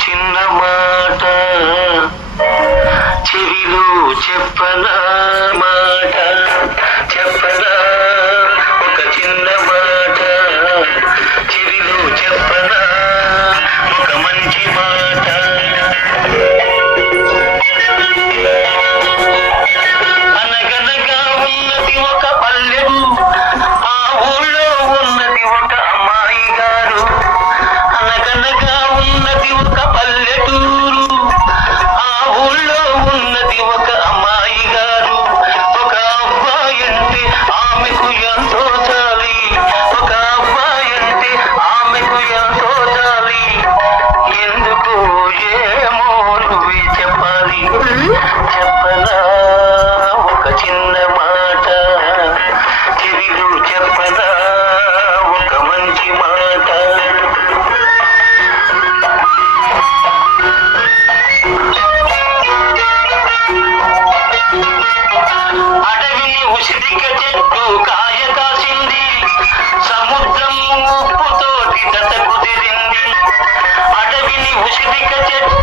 చిన్న మాట చెవిలో చెప్పనా మాట చెప్పనా ఒక చిన్న మాట చెవిలో చెప్పనా ఒక మంచి మాట అనగనగా ఉన్నది ఒక పల్లెడు ఆ ఊళ్ళో ఉన్నది ఒక అమ్మాయి గారు అనగనగా ఉన్నది ఒక పల్లెటూరు ఆ ఊళ్ళో ఉన్నది ఒక అమ్మాయి గారు ఒక అబ్బాయి అంటే ఆమెకు ఎంతో చాలి ఒక అబ్బాయి అంటే ఆమెకు ఎంతో చాలి ఎందుకు ఏమో నువ్వే చెప్పాలి చెప్పనా ఒక చిన్న మాట చెవిలో చెప్పనా ఒక మంచి మాట అడవిని ఉసిరిక చెట్టు కాయ కాసింది సముద్రం ఉప్పుతోటి దత కుదిరింది అడవిని ఉసిరిక చెట్టు